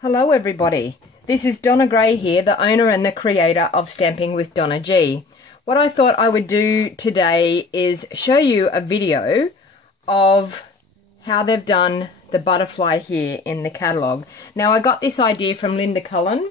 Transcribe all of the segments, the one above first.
Hello everybody, this is Donna Gray here, the owner and the creator of Stamping with DonnaG. What I thought I would do today is show you a video of how they've done the butterfly here in the catalogue. Now I got this idea from Linda Cullen,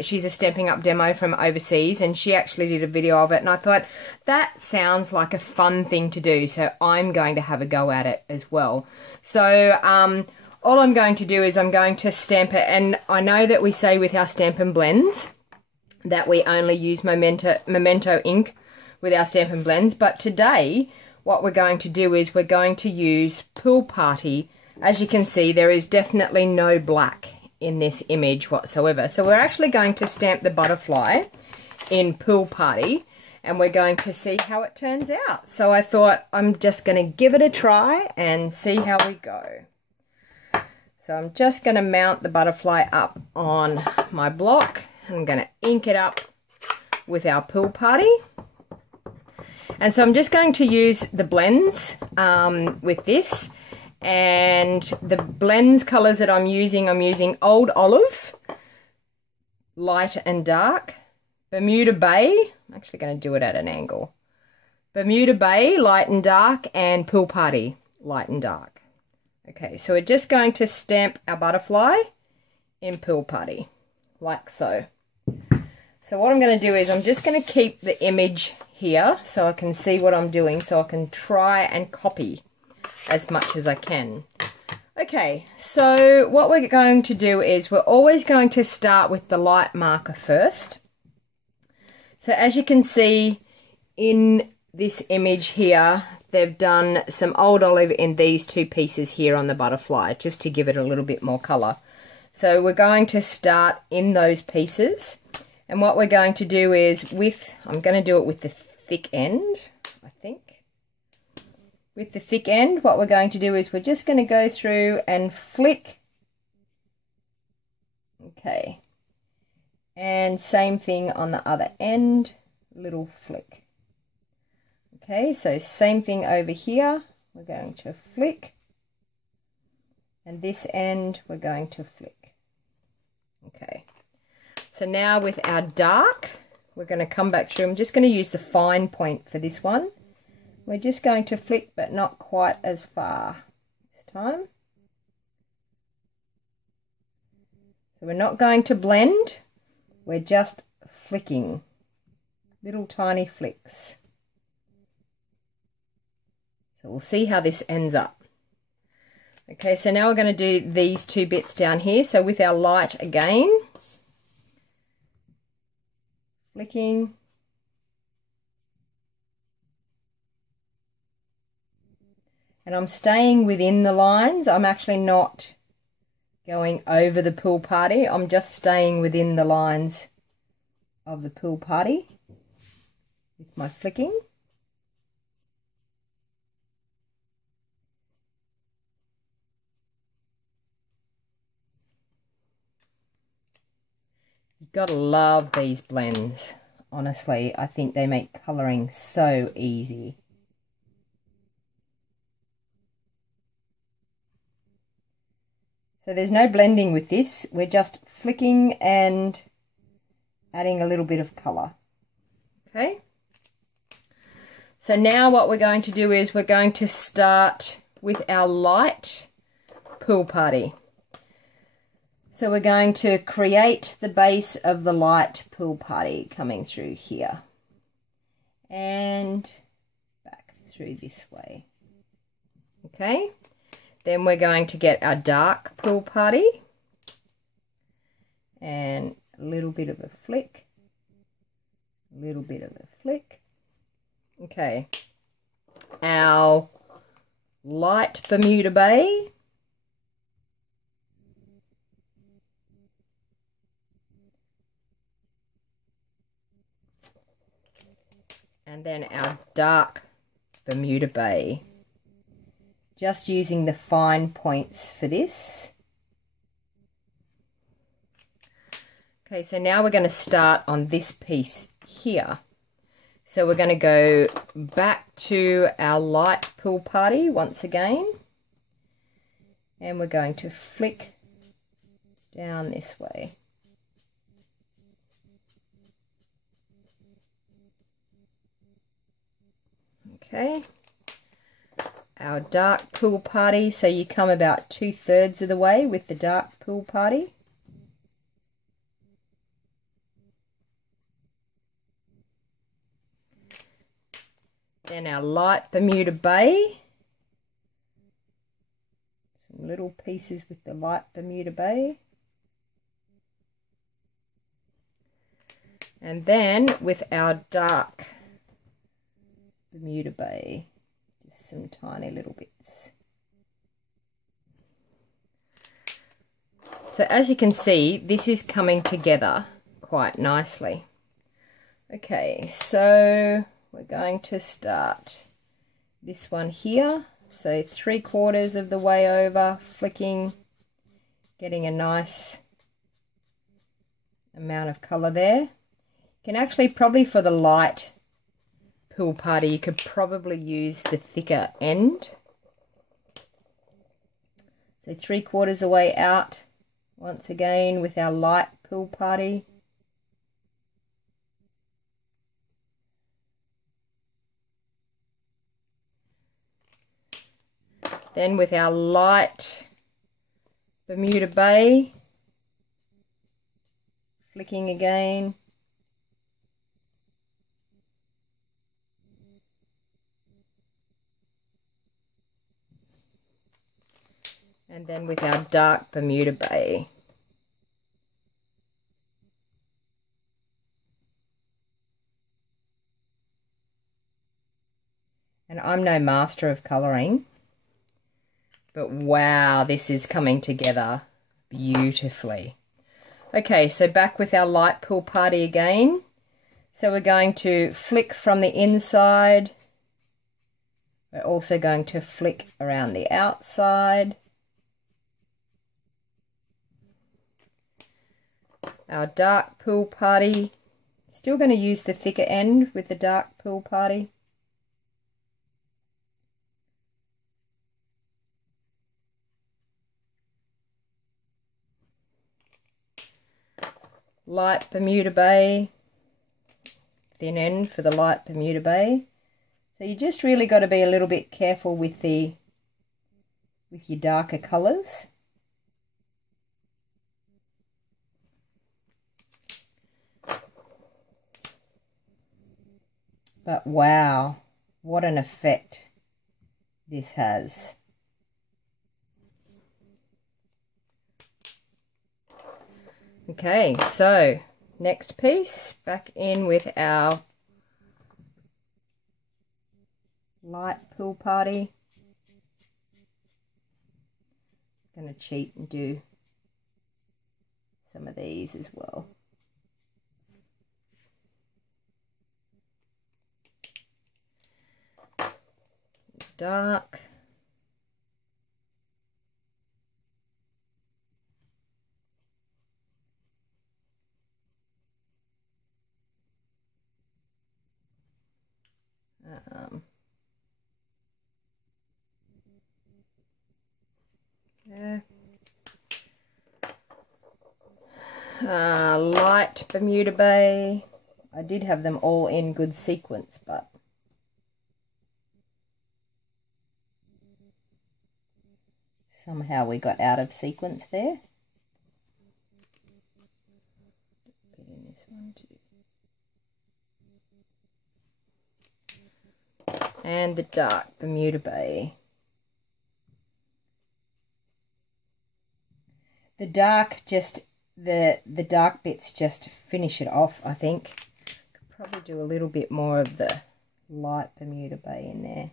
she's a Stampin' Up demo from overseas, and she actually did a video of it, and I thought that sounds like a fun thing to do, so I'm going to have a go at it as well. So all I'm going to do is I'm going to stamp it, and I know that we say with our Stampin' Blends that we only use Memento ink with our Stampin' Blends, but today what we're going to do is we're going to use Pool Party. As you can see, there is definitely no black in this image whatsoever. So we're actually going to stamp the butterfly in Pool Party, and we're going to see how it turns out. So I thought I'm just going to give it a try and see how we go. So I'm just going to mount the butterfly up on my block. I'm going to ink it up with our Pool Party. And so I'm just going to use the blends with this. And the blends colours that I'm using Old Olive, light and dark, Bermuda Bay, I'm actually going to do it at an angle, Bermuda Bay, light and dark, and Pool Party, light and dark. Okay, so we're just going to stamp our butterfly in Pool Party, like so. So what I'm going to do is I'm just going to keep the image here so I can see what I'm doing, so I can try and copy as much as I can. Okay, so what we're going to do is we're always going to start with the light marker first. So as you can see in this image here, they've done some Old Olive in these two pieces here on the butterfly, just to give it a little bit more colour. So we're going to start in those pieces, and what we're going to do is I'm going to do it with the thick end, I think. With the thick end, what we're going to do is we're just going to go through and flick. Okay. And same thing on the other end, little flick. Okay, so same thing over here, we're going to flick, and this end we're going to flick. Okay, so now with our dark, we're going to come back through. I'm just going to use the fine point for this one. We're just going to flick, but not quite as far this time. So we're not going to blend, we're just flicking, little tiny flicks. So we'll see how this ends up. Okay, so now we're going to do these two bits down here. So with our light again, flicking, and I'm staying within the lines. I'm actually not going over the Pool Party. I'm just staying within the lines of the Pool Party with my flicking. You've got to love these blends. Honestly, I think they make colouring so easy. So there's no blending with this. We're just flicking and adding a little bit of colour. Okay. So now what we're going to do is we're going to start with our light Pool Party. So we're going to create the base of the light Pool Party coming through here and back through this way. Okay, then we're going to get our dark Pool Party and a little bit of a flick, a little bit of a flick. Okay, our light Bermuda Bay, and then our dark Bermuda Bay. Just using the fine points for this. Okay, so now we're going to start on this piece here. So we're going to go back to our light Pool Party once again. And we're going to flick down this way. Okay, our dark pool party, so you come about 2/3 of the way with the dark pool party. Then our light Bermuda Bay. Some little pieces with the light Bermuda Bay. And then with our dark Bermuda Bay, just some tiny little bits. So as you can see, this is coming together quite nicely. Okay, so we're going to start this one here. So 3/4 of the way over, flicking, getting a nice amount of colour there. You can actually probably, for the light pool party, you could probably use the thicker end. So 3/4 of the way out, once again with our light pool party. Then with our light Bermuda Bay, flicking again. And then with our dark Bermuda Bay. And I'm no master of colouring, but wow, this is coming together beautifully. Okay, so back with our light pool party again. So we're going to flick from the inside. We're also going to flick around the outside. Our dark pool party. Still going to use the thicker end with the dark pool party. Light Bermuda Bay, thin end for the light Bermuda Bay. So you just really got to be a little bit careful with your darker colours. But wow, what an effect this has. Okay, so next piece, back in with our light pool party. I'm going to cheat and do some of these as well. Dark. Light Bermuda Bay. I did have them all in good sequence, but somehow we got out of sequence there. Put in this one too. And the dark Bermuda Bay. The dark just the dark bits just finish it off, I think. Could probably do a little bit more of the light Bermuda Bay in there.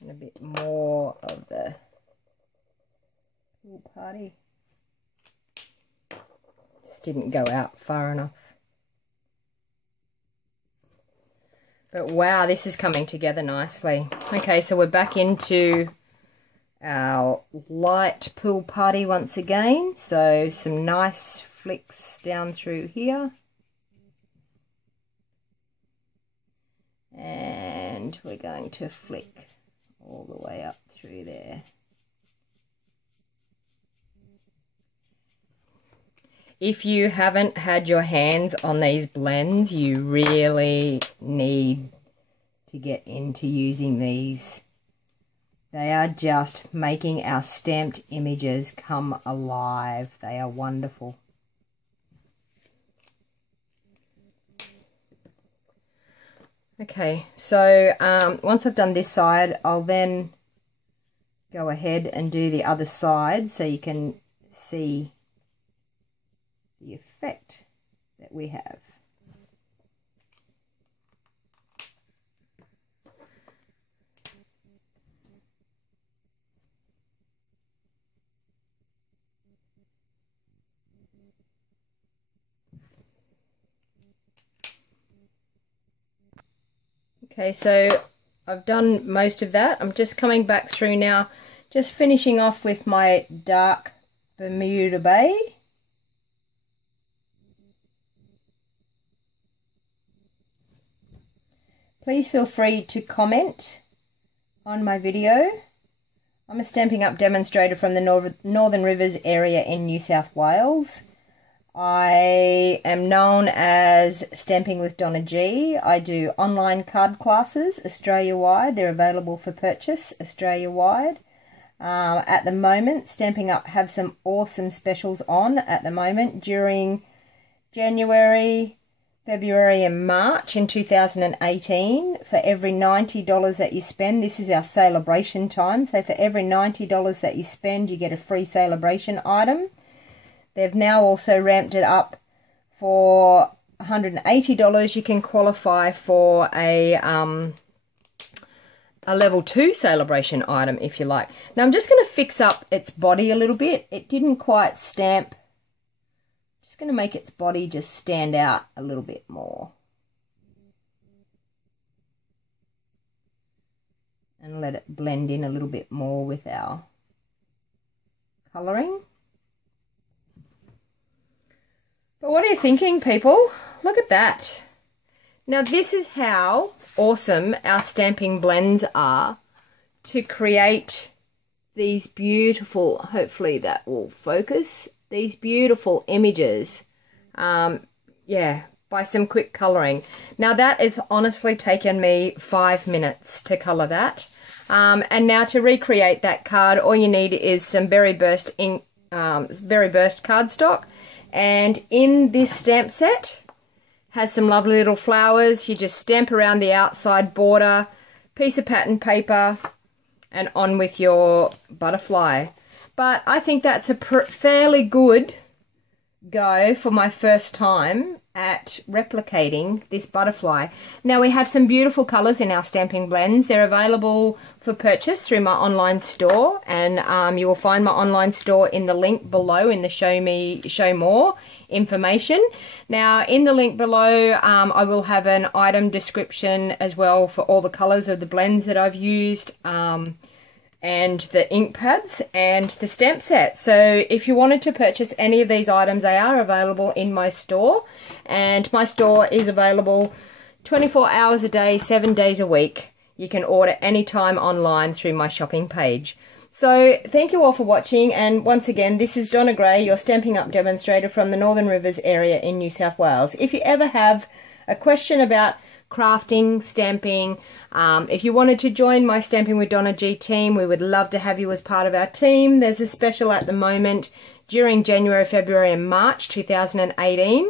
And a bit more of the pool party. Just didn't go out far enough. But wow, this is coming together nicely. Okay, so we're back into our light pool party once again. So some nice flicks down through here. And we're going to flick all the way up through there. If you haven't had your hands on these blends, you really need to get into using these. They are just making our stamped images come alive. They are wonderful. Okay, so once I've done this side, I'll then go ahead and do the other side so you can see the effect that we have. Okay, so I've done most of that. I'm just coming back through now, just finishing off with my dark Bermuda Bay. Please feel free to comment on my video. I'm a Stampin' Up demonstrator from the Northern Rivers area in New South Wales. I am known as Stamping with DonnaG. I do online card classes Australia-wide. They're available for purchase Australia-wide. At the moment, Stampin' Up have some awesome specials on at the moment during January, February and March in 2018. For every $90 that you spend, this is our celebration time, so for every $90 that you spend, you get a free celebration item. They've now also ramped it up for $180. You can qualify for a level 2 celebration item if you like. Now I'm just going to fix up its body a little bit. It didn't quite stamp. Just going to make its body just stand out a little bit more. And let it blend in a little bit more with our colouring. But what are you thinking, people? Look at that. Now this is how awesome our stamping blends are to create these beautiful, hopefully that will focus, these beautiful images, yeah, by some quick colouring. Now that has honestly taken me 5 minutes to colour that. And now to recreate that card, all you need is some Berry Burst ink, Berry Burst cardstock. And in this stamp set has some lovely little flowers. You just stamp around the outside border, piece of pattern paper, and on with your butterfly. But I think that's a fairly good go for my first time at replicating this butterfly. Now we have some beautiful colours in our stamping blends. They're available for purchase through my online store, and you will find my online store in the link below in the show more information. Now in the link below I will have an item description as well for all the colours of the blends that I've used, and the ink pads and the stamp set. So if you wanted to purchase any of these items, they are available in my store, and my store is available 24 hours a day, 7 days a week. You can order anytime online through my shopping page. So thank you all for watching, and once again, this is Donna Gray, your Stampin' Up demonstrator from the Northern Rivers area in New South Wales. If you ever have a question about crafting, stamping, if you wanted to join my Stamping with DonnaG team, we would love to have you as part of our team. There's a special at the moment during January, February and March 2018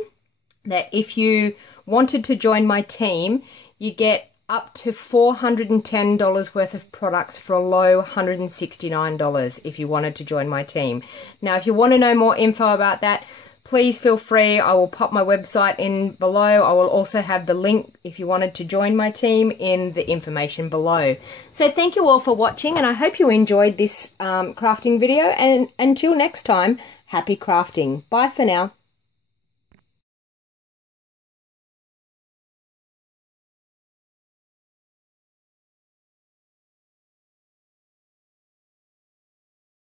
that if you wanted to join my team, you get up to $410 worth of products for a low $169 if you wanted to join my team. Now, if you want to know more info about that, please feel free. I will pop my website in below. I will also have the link if you wanted to join my team in the information below. So thank you all for watching, and I hope you enjoyed this crafting video. And until next time, happy crafting. Bye for now.